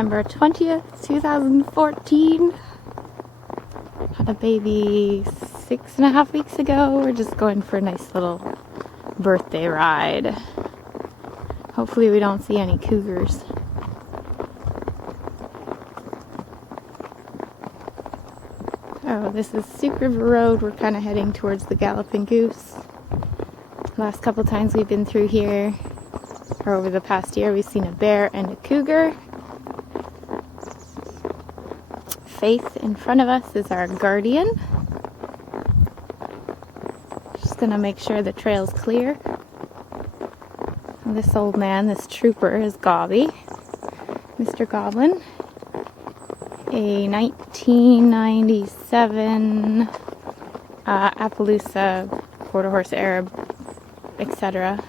September 20th, 2014. Had a baby 6.5 weeks ago. We're just going for a nice little birthday ride. Hopefully we don't see any cougars. Oh, this is Suk River Road. We're kind of heading towards the Galloping Goose. Last couple times we've been through here, or over the past year, we've seen a bear and a cougar. Faith in front of us is our guardian. Just gonna make sure the trail's clear. And this old man, this trooper, is Gobby, Mr. Goblin. A 1997 Appaloosa quarter horse Arab, etc.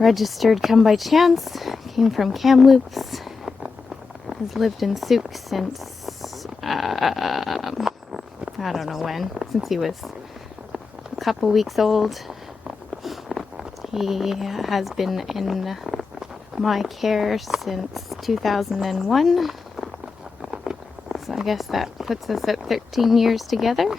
Registered come by chance, came from Kamloops, has lived in Suk since, I don't know when, since he was a couple weeks old. He has been in my care since 2001. So I guess that puts us at 13 years together.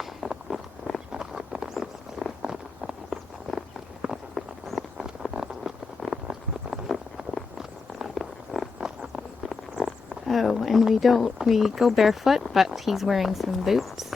Oh, and we go barefoot, but he's wearing some boots.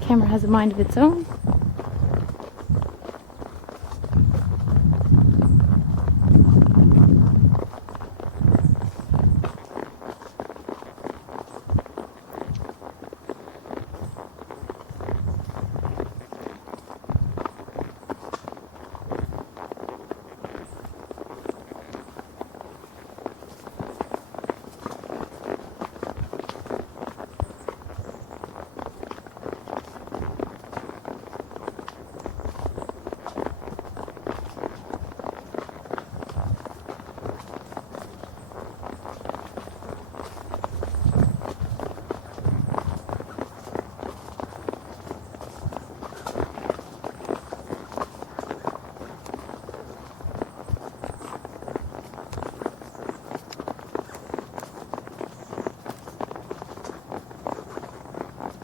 Camera has a mind of its own.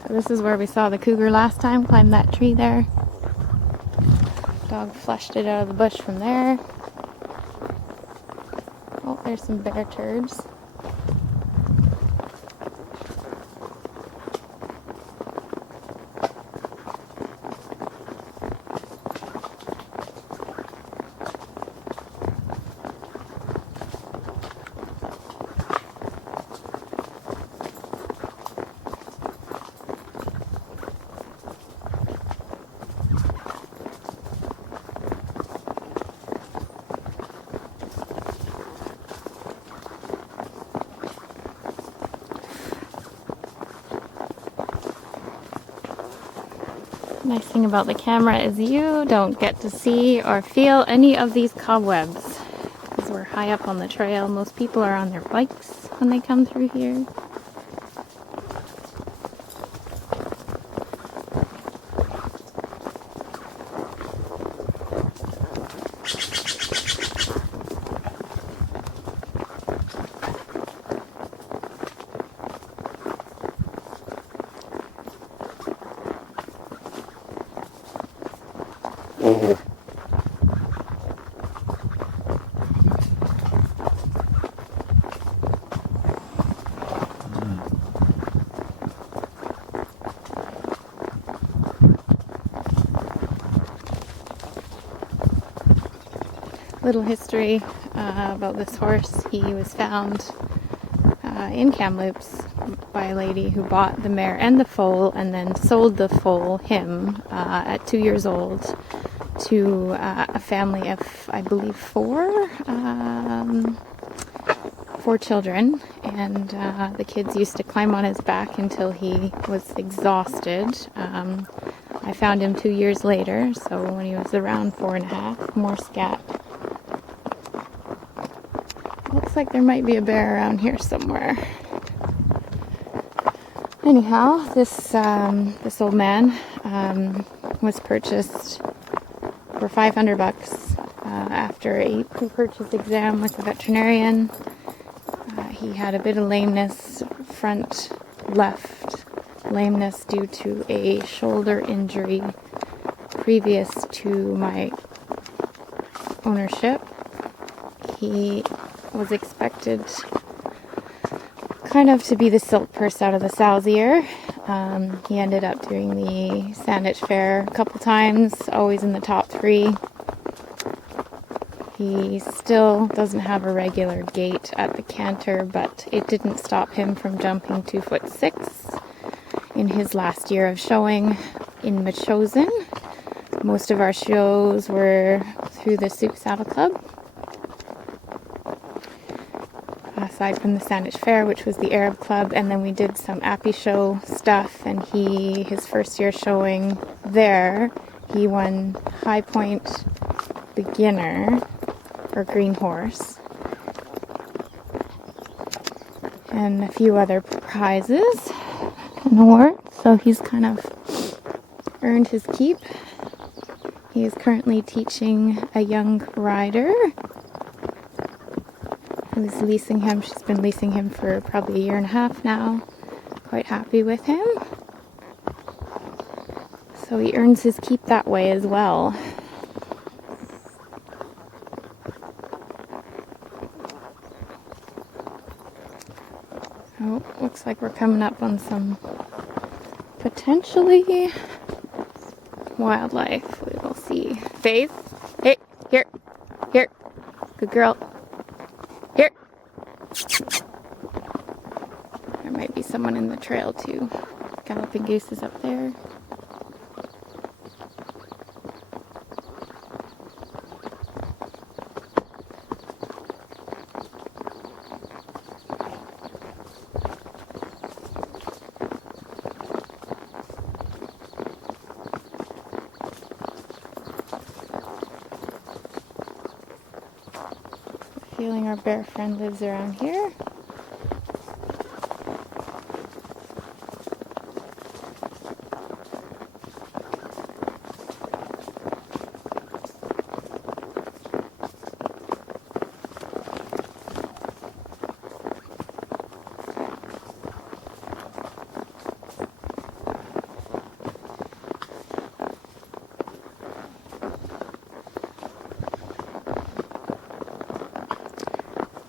This is where we saw the cougar last time, climbed that tree there. Dog flushed it out of the bush from there. Oh, there's some bear turds. Nice thing about the camera is you don't get to see or feel any of these cobwebs because we're high up on the trail. Most people are on their bikes when they come through here. Little history about this horse. He was found in Kamloops by a lady who bought the mare and the foal and then sold the foal, him, at 2 years old a family of, I believe, four 4 children, and the kids used to climb on his back until he was exhausted. I found him 2 years later, so when he was around 4.5, more scat. Looks like there might be a bear around here somewhere. Anyhow, this old man was purchased for $500 after a pre-purchase exam with a veterinarian. He had a bit of lameness, front left lameness due to a shoulder injury previous to my ownership. He was expected kind of to be the silk purse out of the sow's ear. He ended up doing the Sandwich Fair a couple times, always in the top 3. He still doesn't have a regular gait at the canter, but it didn't stop him from jumping 2'6" in his last year of showing in Metchosin. Most of our shows were through the Souk Saddle Club, aside from the Sandwich Fair, which was the Arab Club, and then we did some Appy Show stuff, and his first year showing there, he won High Point Beginner, or Green Horse, and a few other prizes and awards, so he's kind of earned his keep. He is currently teaching a young rider who's leasing him. She's been leasing him for probably 1.5 years now. Quite happy with him. So he earns his keep that way as well. Oh, looks like we're coming up on some potentially wildlife. We will see. Faith, hey, here, good girl. Here. There might be someone in the trail too. Galloping goose is up there. Feeling our bear friend lives around here.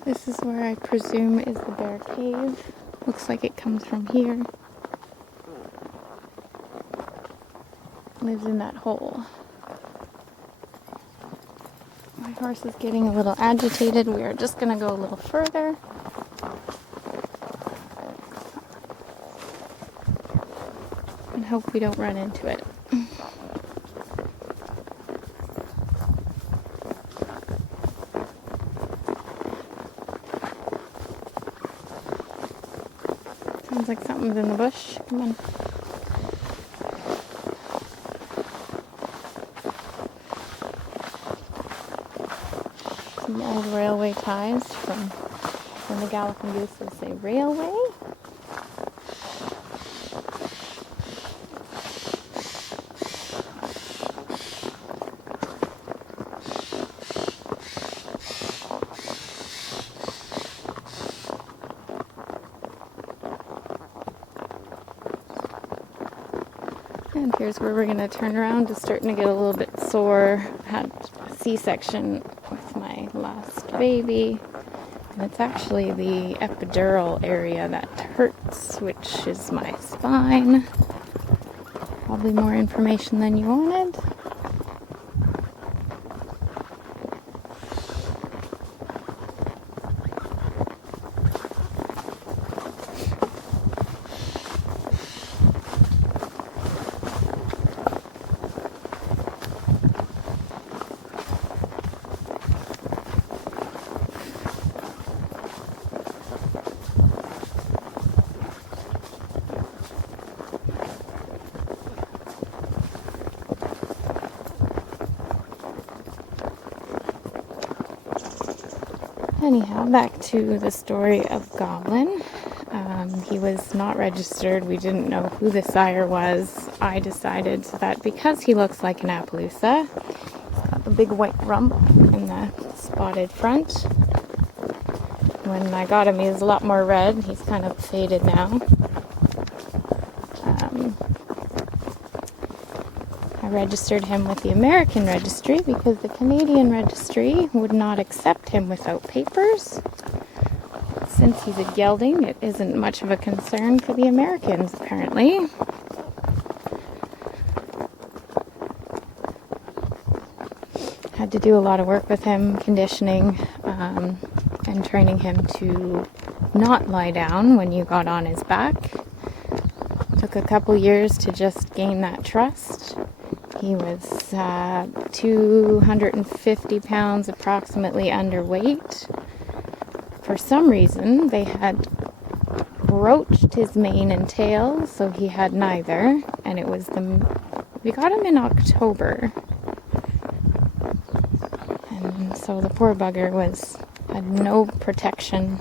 This is where I presume is the bear cave. Looks like it comes from here. Lives in that hole. My horse is getting a little agitated. We are just going to go a little further. And hope we don't run into it. Sounds like something's in the bush. Come on. Some old railway ties from when the Galloping Goose was a railway. And here's where we're going to turn around. Just starting to get a little bit sore. Had a C-section with my last baby. And it's actually the epidural area that hurts, which is my spine. Probably more information than you wanted. Anyhow, back to the story of Goblin. He was not registered. We didn't know who the sire was. I decided that because he looks like an Appaloosa, he's got the big white rump and the spotted front. When I got him, he was a lot more red. He's kind of faded now. I registered him with the American registry because the Canadian registry would not accept him without papers. Since he's a gelding, it isn't much of a concern for the Americans, apparently. Had to do a lot of work with him, conditioning, and training him to not lie down when you got on his back. Took a couple years to just gain that trust. He was 250 pounds approximately underweight. For some reason, they had broached his mane and tail, so he had neither. And it was we got him in October. And so the poor bugger had no protection.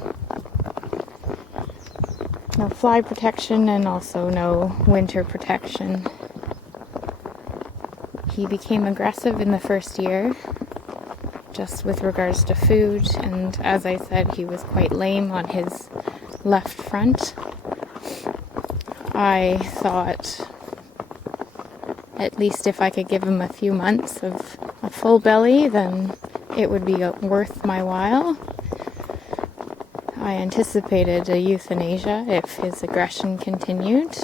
No fly protection and also no winter protection. He became aggressive in the first year, just with regards to food, and as I said, he was quite lame on his left front. I thought at least if I could give him a few months of a full belly, then it would be worth my while. I anticipated a euthanasia if his aggression continued,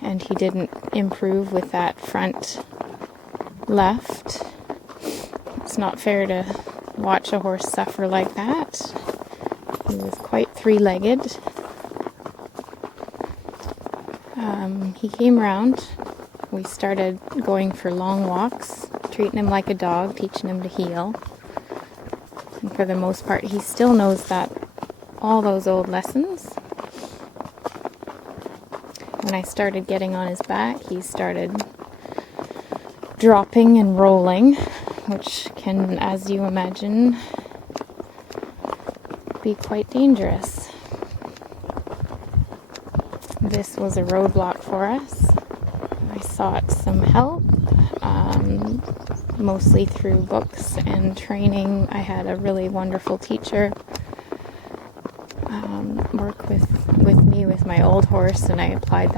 and he didn't improve with that front left. It's not fair to watch a horse suffer like that. He was quite three-legged. He came around. We started going for long walks, treating him like a dog, teaching him to heel. And for the most part, he still knows all those old lessons. When I started getting on his back, he started dropping and rolling, which can, as you imagine, be quite dangerous. This was a roadblock for us. I sought some help, mostly through books and training. I had a really wonderful teacher work with me with my old horse, and I applied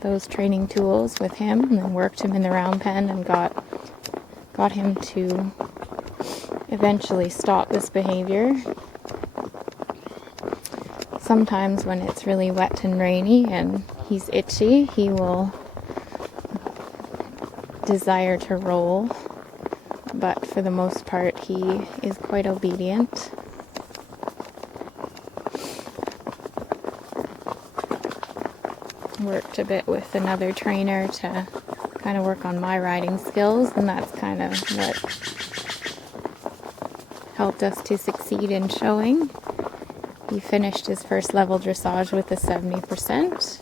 those training tools with him, and then worked him in the round pen and got him to eventually stop this behavior. Sometimes when it's really wet and rainy and he's itchy, he will desire to roll, but for the most part he is quite obedient. Worked a bit with another trainer to kind of work on my riding skills, and that's kind of what helped us to succeed in showing. He finished his first level dressage with a 70%.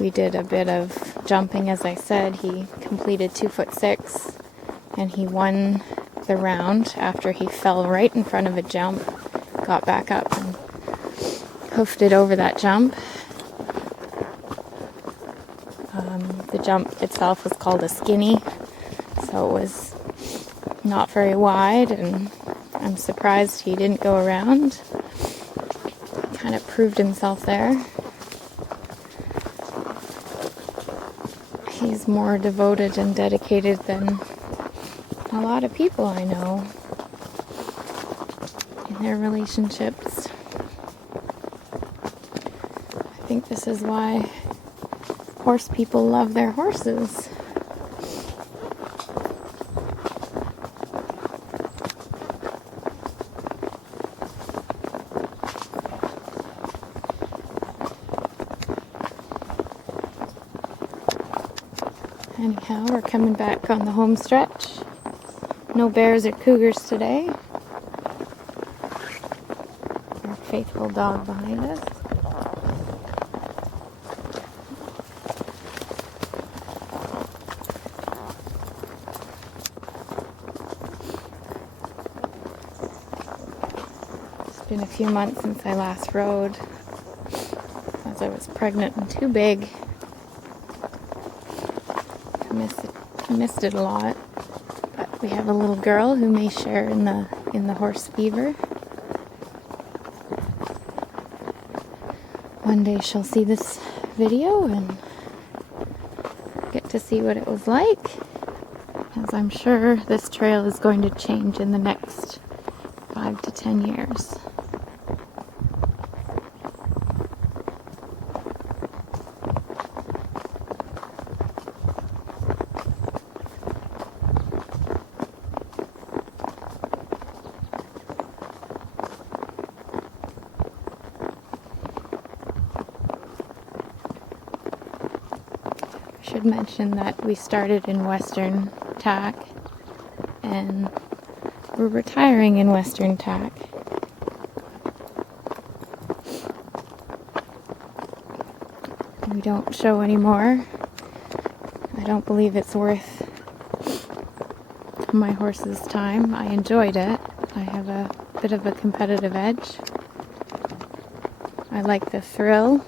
We did a bit of jumping, as I said. He completed 2'6", and he won the round after he fell right in front of a jump, got back up and hoofed it over that jump. The jump itself was called a skinny, so it was not very wide, and I'm surprised he didn't go around. Kind of proved himself there. He's more devoted and dedicated than a lot of people I know in their relationships. I think this is why horse people love their horses. Anyhow, we're coming back on the home stretch. No bears or cougars today. Our faithful dog behind us. been a few months since I last rode, as I was pregnant and too big. I missed it a lot. But we have a little girl who may share in the horse fever. One day she'll see this video and get to see what it was like, as I'm sure this trail is going to change in the next 5 to 10 years. I should mention that we started in Western Tack and we're retiring in Western Tack. We don't show anymore. I don't believe it's worth my horse's time. I enjoyed it. I have a bit of a competitive edge. I like the thrill.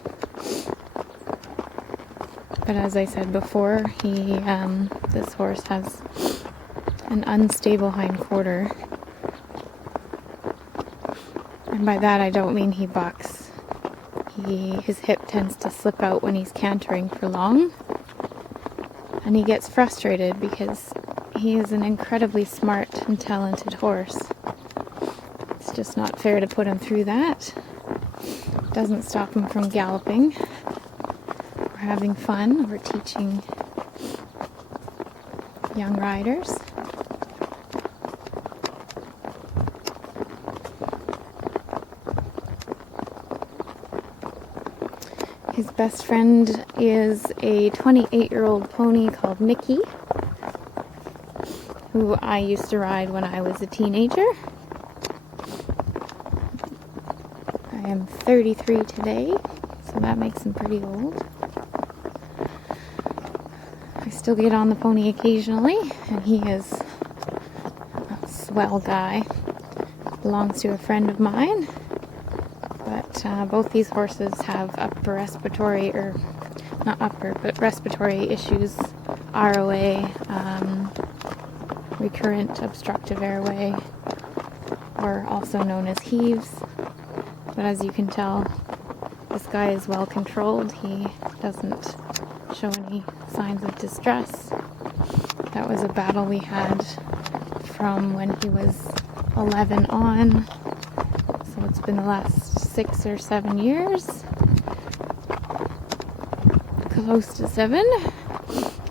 But as I said before, this horse has an unstable hind quarter. And by that I don't mean he bucks. His hip tends to slip out when he's cantering for long. And he gets frustrated because he is an incredibly smart and talented horse. It's just not fair to put him through that. It doesn't stop him from galloping, having fun, or teaching young riders. His best friend is a 28-year-old pony called Mickey, who I used to ride when I was a teenager. I am 33 today, so that makes him pretty old. I still get on the pony occasionally, and he is a swell guy. Belongs to a friend of mine, but both these horses have respiratory issues, ROA, recurrent obstructive airway, or also known as heaves. But as you can tell, this guy is well controlled. He doesn't show any signs of distress. That was a battle we had from when he was 11 on, so it's been the last 6 or 7 years, close to 7,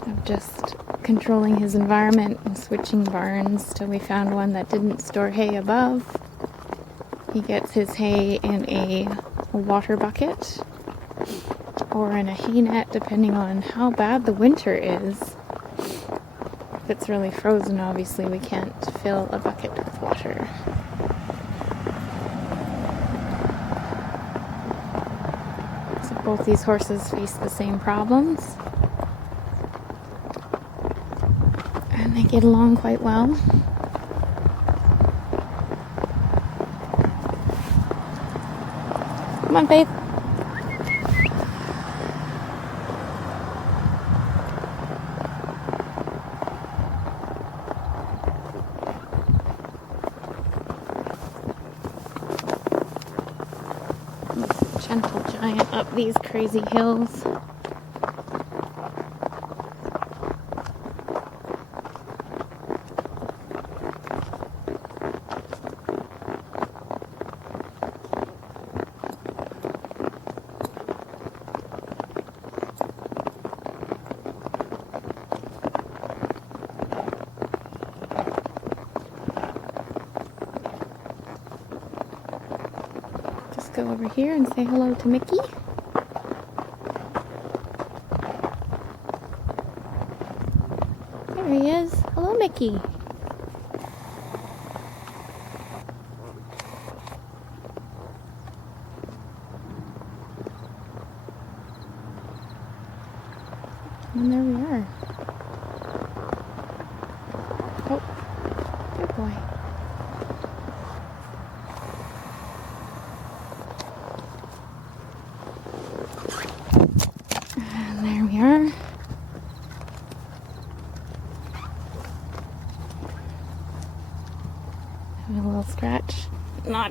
of just controlling his environment and switching barns till we found one that didn't store hay above. He gets his hay in a water bucket or in a hay net, depending on how bad the winter is. If it's really frozen, obviously we can't fill a bucket with water. So both these horses face the same problems, and they get along quite well. Come on, Faith. Gentle giant up these crazy hills. Go over here and say hello to Mickey. There he is. Hello, Mickey. And there we are. Oh, good boy.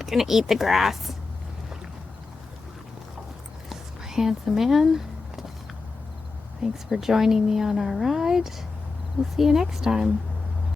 not gonna eat the grass. This is my handsome man. Thanks for joining me on our ride. We'll see you next time.